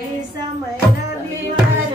समय रविवारी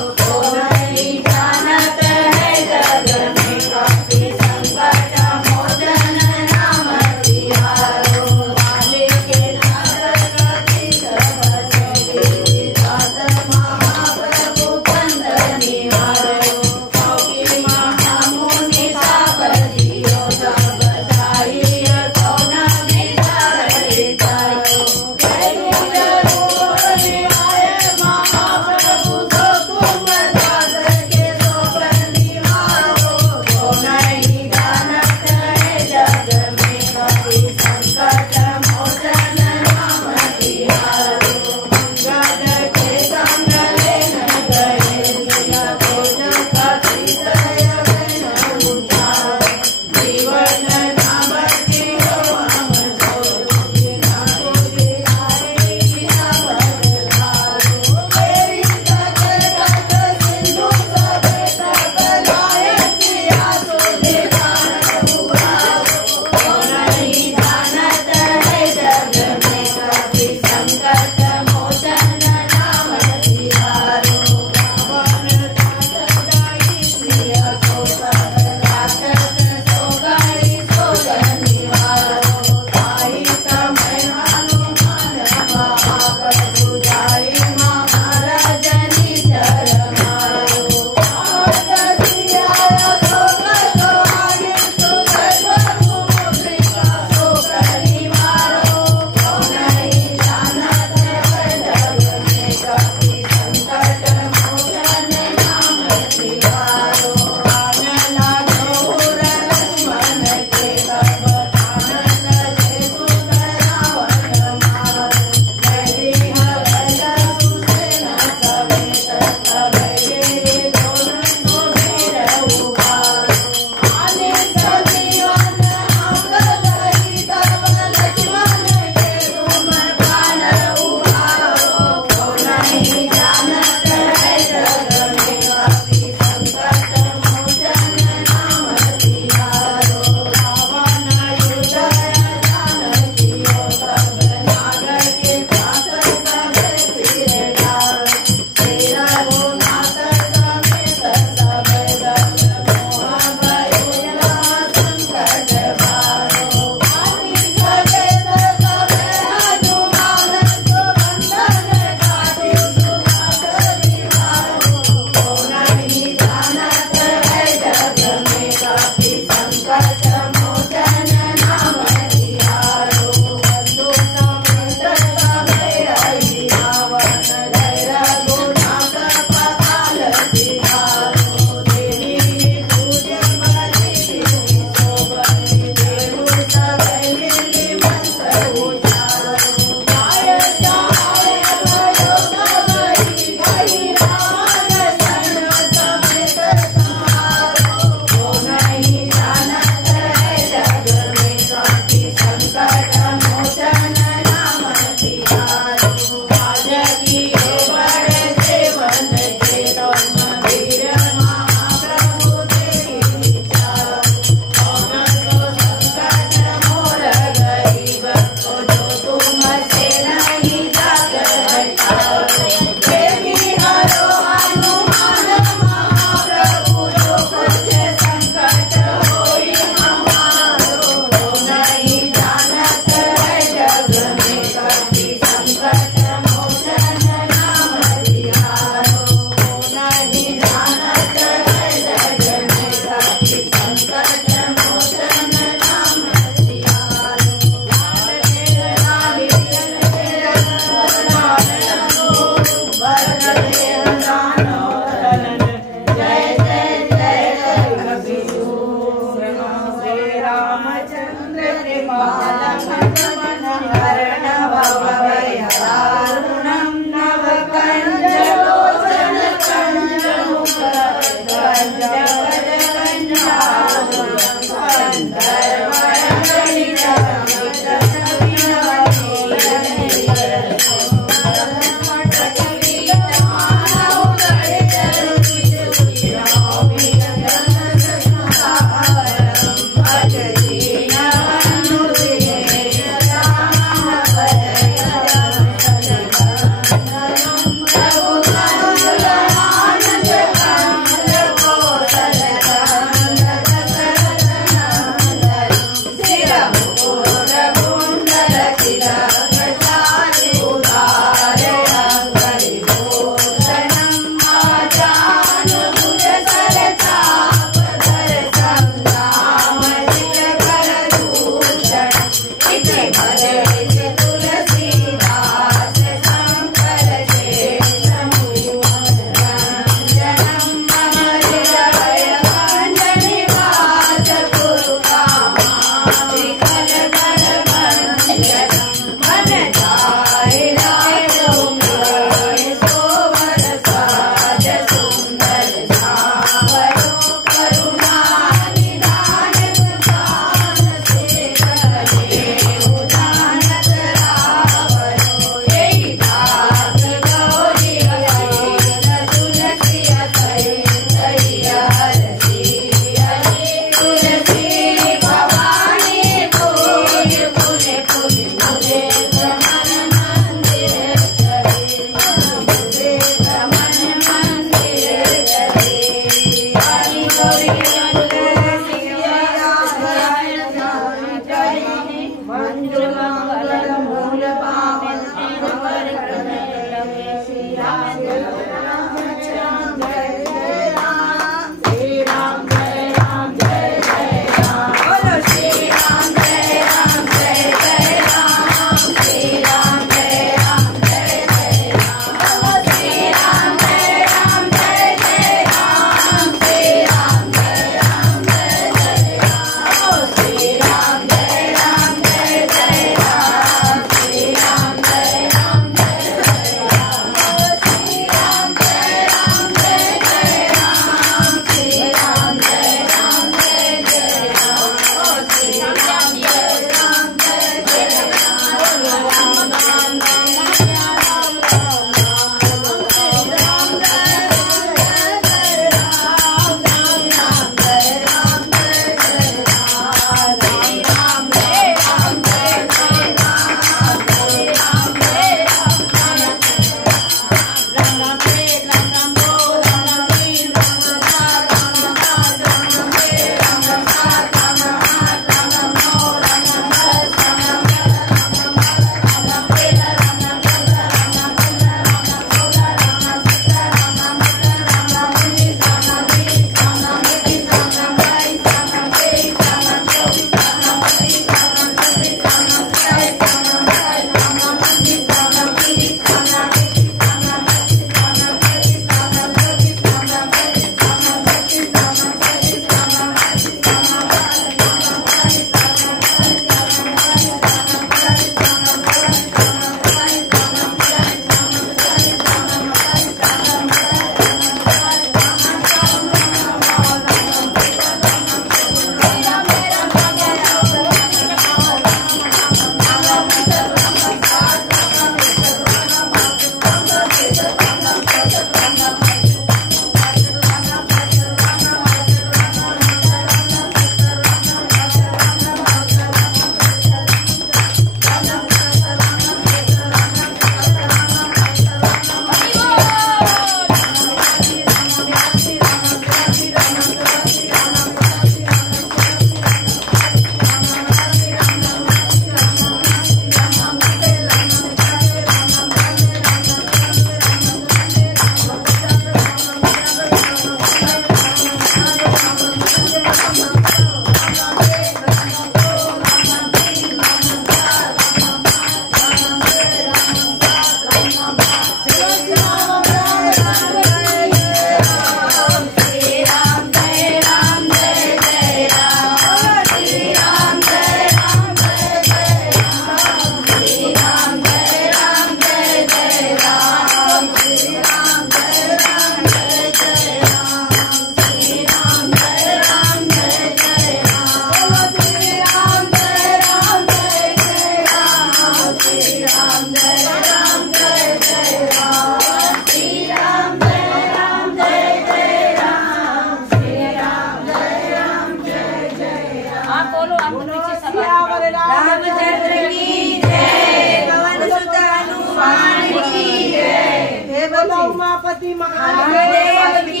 बोलो सियावर रामचंद्र की जय, पवन सुत हनुमान की जय, हे बोलो उमापति महादेव की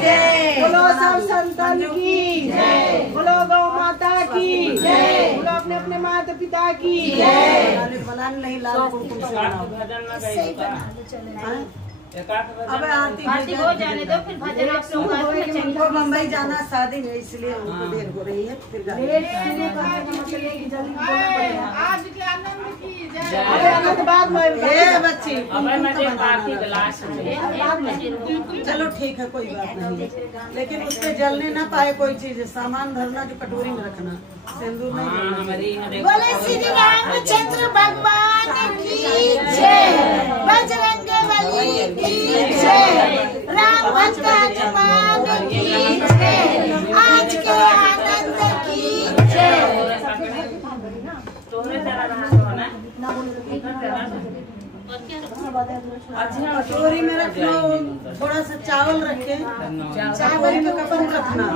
जय, बोलो सब संतन की जय, बोलो गौ माता की जय, बोलो अपने अपने माता पिता की जय। बनाने नहीं लाल कुमकुम अब आरती हो जाने दो, फिर भजन आप लोग उनको मुंबई जाना शादी है इसलिए उनको देर हो रही है। फिर आज के आनंद की जय। बाद में बच्ची चलो ठीक है कोई बात नहीं, लेकिन उस पे जलने ना पाए कोई चीज, सामान धरना जो कटोरी में रखना, सिंदूर नहीं। बोले श्री रामचंद्र भगवान की जय, बजरंगबली की जय, राम भक्त हनुमान की जय, आज के आनंद की जय। कटोरी में रख लो, थोड़ा सा चावल रखे, चावल में कपन रखना।